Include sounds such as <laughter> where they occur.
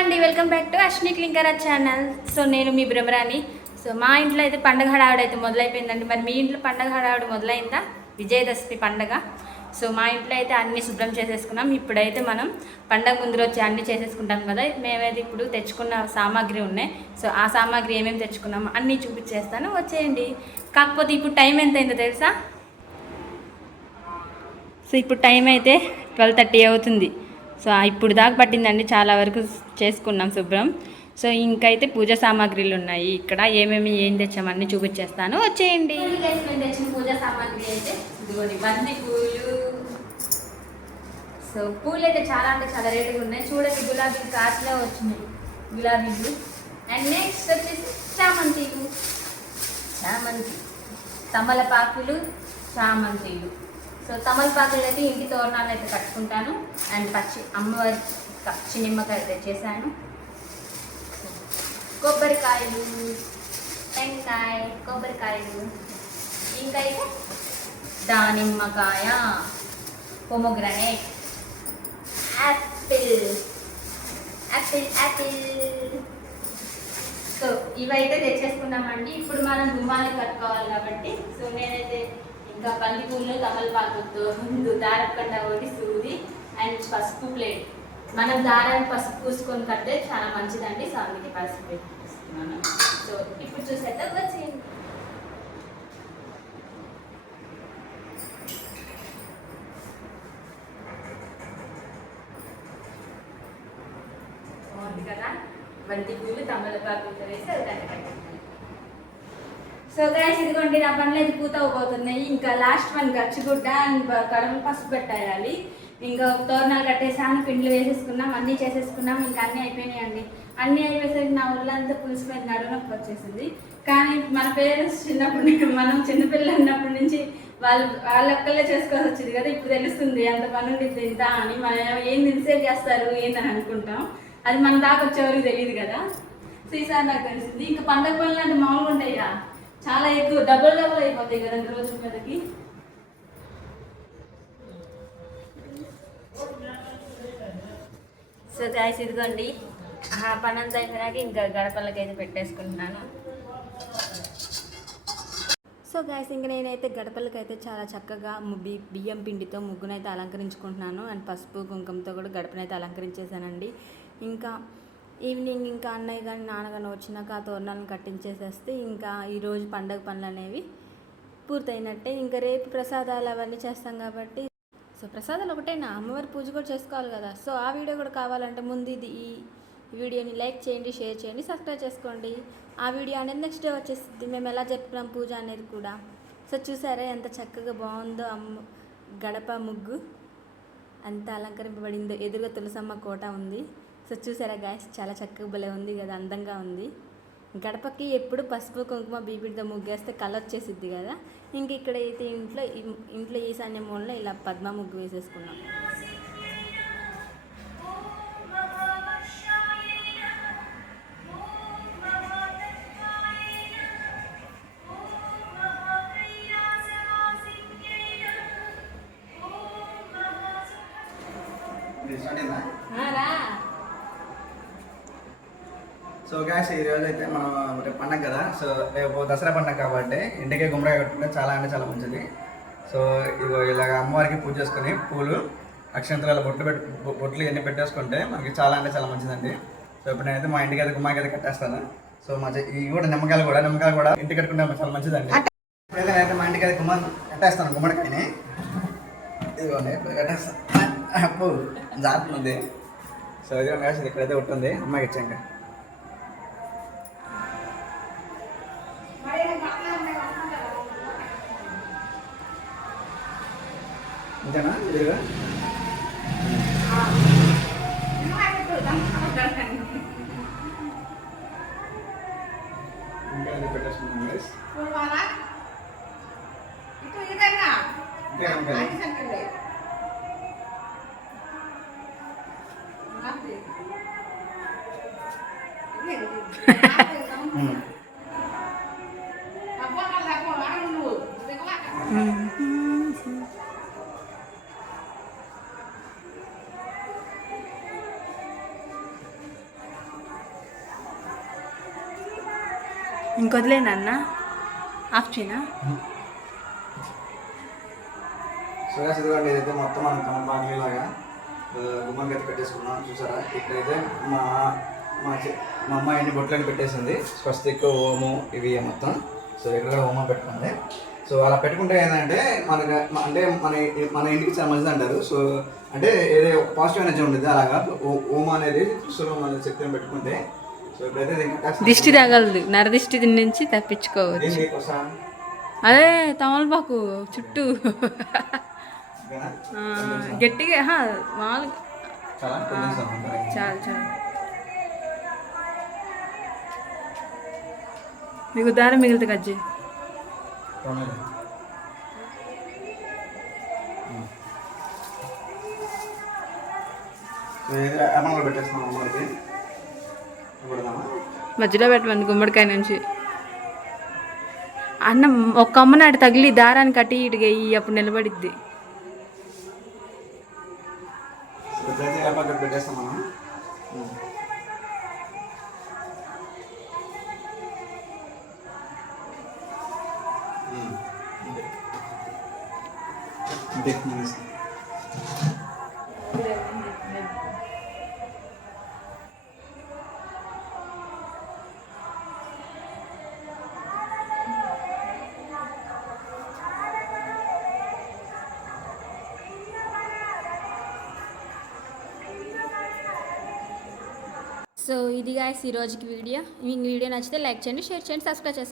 అండి welcome back to Ashwini క్లింకరా channel so నేను మీ బ్రహ్మరాణి సో మా ఇంట్లో అయితే పండగ హడావుడు అయితే మొదలైపోయిందండి. మరి మీ ఇంట్లో పండగ హడావుడు మొదలైందా? విజయదశమి పండగ. సో మా ఇంట్లో అయితే అన్నీ శుభ్రం చేసేసుకున్నాం. ఇప్పుడైతే మనం పండగ ముందు వచ్చి అన్నీ చేసేసుకుంటాం కదా. మేమైతే ఇప్పుడు తెచ్చుకున్న సామాగ్రి ఉన్నాయి. సో ఆ సామాగ్రి ఏమేమి తెచ్చుకున్నాం అన్నీ చూపించేస్తాను. వచ్చేయండి. కాకపోతే ఇప్పుడు టైం ఎంత అయిందో తెలుసా? సో ఇప్పుడు టైం అయితే ట్వెల్వ్ థర్టీ అవుతుంది. సో ఇప్పుడు దాకా పట్టిందండి. చాలా వరకు చేసుకున్నాం శుభ్రం. సో ఇంకైతే పూజ సామాగ్రిలు ఉన్నాయి. ఇక్కడ ఏమేమి ఏం తెచ్చామని చూపించేస్తాను. వచ్చేయండి. తెచ్చిన పూజ సామాగ్రి అయితే ఇదిగోండి బంతి పూలు. సో పూలు అయితే చాలా అంటే చాలా రేటుగా ఉన్నాయి. చూడండి గులాబీ కాసులో వచ్చినాయి. గులాబీలు అండ్ నెక్స్ట్ వచ్చేసి చామంతిలు. చామంతి. తమలపాకులు చామంతిలు. సో తమలపాకులు అయితే ఇంటి తోరణాలు అయితే కట్టుకుంటాను. అండ్ పచ్చి అమ్మవారి పచ్చి నిమ్మకాయ తెచ్చేసాను కొబ్బరికాయలు టెంకాయ కొబ్బరికాయలు ఇంకా అయితే దానిమ్మకాయ pomegranate apple apple apple so ఇవైతే తెచ్చేసుకున్నామండి. ఇప్పుడు మనం గుమ్మాలు కట్టుకోవాలి కాబట్టి. సో నేనైతే ఇంకా బంతి పూలు తమలపాకుతో ముందు దారకండ ఒకటి సూది అండ్ పసుపు ప్లేట్. మనం దారాన్ని పసుపు పూసుకొని కడితే చాలా మంచిదండి స్వామికి పసుపు పెట్టిస్తున్నాను సో ఇప్పుడు చూసే వచ్చేయండి బాగుంది కదా? బంతి పూలు తమలపాకులతో వేసి అది కట్టకండి సో గైస్ ఇదిగోండి నా పనులు అయితే పూత పోతున్నాయి ఇంకా లాస్ట్ వన్ గచ్చిగుడ్డ అండ్ కడమ పసుపు పెట్టేయాలి. ఇంకా తోరణాలు కట్టేసాను పిండ్లు వేసేసుకున్నాం అన్నీ చేసేసుకున్నాం ఇంకా అన్నీ అయిపోయినాయండి. అన్నీ అయిపోయేసరికి నా ఒళ్ళంతా పులిసిపోయింది నడునొప్పి వచ్చేసింది. కానీ మన పేరెంట్స్ చిన్నప్పటి నుంచి మనం చిన్నపిల్లలు ఉన్నప్పటి నుంచి వాళ్ళు వాళ్ళ ఒక్కళ్ళే చేసుకోవాల్సి వచ్చింది కదా ఇప్పుడు తెలుస్తుంది అంత పని ఉండిద్ది ఇంత అని మనం ఏం ఇన్సేట్ చేస్తారు ఏందని అనుకుంటాం. అది మన దాకా వచ్చేవరకు తెలియదు కదా. సో ఈసారి నాకు తెలిసింది. ఇంకా పండగ పనులు అంటే మామూలుగా కదా చాలా ఎక్కువ డబుల్ డబుల్ అయిపోతాయి కదా రోజు మీదకి. సో గాయస్ ఇదిగోండి. ఆ పని అయిపోయినాక ఇంకా గడపలకి అయితే పెట్టేసుకుంటున్నాను. సో గాయస్ ఇంకా నేనైతే గడపలకి అయితే చాలా చక్కగా బి బియ్యం పిండితో ముగ్గునైతే అలంకరించుకుంటున్నాను. అండ్ పసుపు కుంకుమతో కూడా గడపనైతే అలంకరించేసానండి ఇంకా ఈవినింగ్ ఇంకా అన్నయ్య కానీ నాన్నగాని వచ్చినాక ఆ తోరణాలను కట్టించేసేస్తే ఇంకా ఈరోజు పండగ పనులు అనేవి పూర్తయినట్టే. ఇంకా రేపు ప్రసాదాలు అవన్నీ చేస్తాం కాబట్టి సో ప్రసాదాలు ఒకటేనా? అమ్మవారి పూజ కూడా చేసుకోవాలి కదా? సో ఆ వీడియో కూడా కావాలంటే ముందు ఇది ఈ వీడియోని లైక్ చేయండి షేర్ చేయండి సబ్స్క్రైబ్ చేసుకోండి. ఆ వీడియో అనేది నెక్స్ట్ డే వచ్చేస్తుంది. మేము ఎలా జరుపుకున్నాం పూజ అనేది కూడా. సో చూసారా ఎంత చక్కగా బాగుందో అమ్మ గడప ముగ్గు. అంత అలంకరింపబడిందో. ఎదురుగా తులసమ్మ కోట ఉంది. సో చూసారా గాయస్ చాలా చక్కగా భలే ఉంది కదా అందంగా ఉంది. గడపకి ఎప్పుడు పసుపు కుంకుమ బీబిడితో ముగ్గేస్తే కలర్ వచ్చేసిద్ది కదా. ఇంక ఇక్కడ అయితే ఇంట్లో ఇంట్లో ఈశాన్య మూలలో ఇలా పద్మ ముగ్గు వేసేసుకున్నాం. సో గ్యాస్ ఈ రోజు అయితే మనం రేపు పండగ కదా. సో రేపు దసరా పండగ కాబట్టి ఇంటికి గుమ్మడికాయ కట్టుకుంటే చాలా అంటే చాలా మంచిది. సో ఇగో ఇలాగ అమ్మవారికి పూజ చేసుకుని పూలు అక్షంతరాలు బొట్లు పెట్టు బొట్లు ఇవన్నీ పెట్టేసుకుంటే మనకి చాలా అంటే చాలా మంచిదండి. సో ఇప్పుడు నేనైతే మా ఇంటికి అయితే గుమ్మాకి అయితే కట్టేస్తాను. సో మా ఇవి కూడా నిమ్మకాయలు కూడా నిమ్మకాయలు కూడా ఇంటికి కట్టుకుంటే చాలా మంచిదండి. ఇప్పుడైతే నేనైతే మా ఇంటికి అయితే గుమ్మ కట్టేస్తాను గుమ్మడికాయని. ఇదిగోండి ఇప్పుడు కట్టేస్తాను అప్పు <laughs> జారుతుంది సో ఇదిగోండి ఇక్కడైతే ఉంటుంది అమ్మాయికి ఇచ్చాక అంతేనా ఇదిగా ఇంకా ఇది పెట్టేసుకున్నాం guys. ఇంతే నిమ్మకాయలు. ఇంకొదిలేనా ఆఫ్ చేయనా సో ఇదిగోండి ఇదైతే మొత్తం మనం కనపాలి లాగా గుమ్మంకి అయితే పెట్టేసుకున్నాం. చూసారా? ఇక్కడైతే మా మా మా అమ్మాయి బొట్లని పెట్టేసింది. స్వస్తిక్ ఓము ఇవి మొత్తం. సో ఇక్కడ ఓమం పెట్టుకుంది. సో అలా పెట్టుకుంటే ఏంటంటే మన అంటే మన మన ఇంటికి చాలా మంచిది అంటారు. సో అంటే ఏదో పాజిటివ్ ఎనర్జీ ఉంటుంది అలాగా. ఓమా అనేది సులభం అనేది శక్తిని పెట్టుకుంటే దిష్టి తగలదు నరదిష్టి నుంచి తప్పించుకోవచ్చు. అదే తమలపాకు చుట్టూ. గట్టిగా చాలా చాలు చాలు. మీకు దారం మిగిలితే కజ్జి పెట్టేస్తున్నాం పెడదామా మధ్యలో పెట్టమంది గుమ్మడికాయ నుంచి. అన్న ఒక అమ్మనాడు తగిలి దారాన్ని కట్టి ఇటుగా ఇయ్యి అప్పుడు నిలబడిద్ది. సో ఇది గాయస్ ఈ రోజుకి వీడియో. మీకు వీడియో నచ్చితే లైక్ చేయండి షేర్ చేయండి సబ్స్క్రైబ్ చేసుకోండి.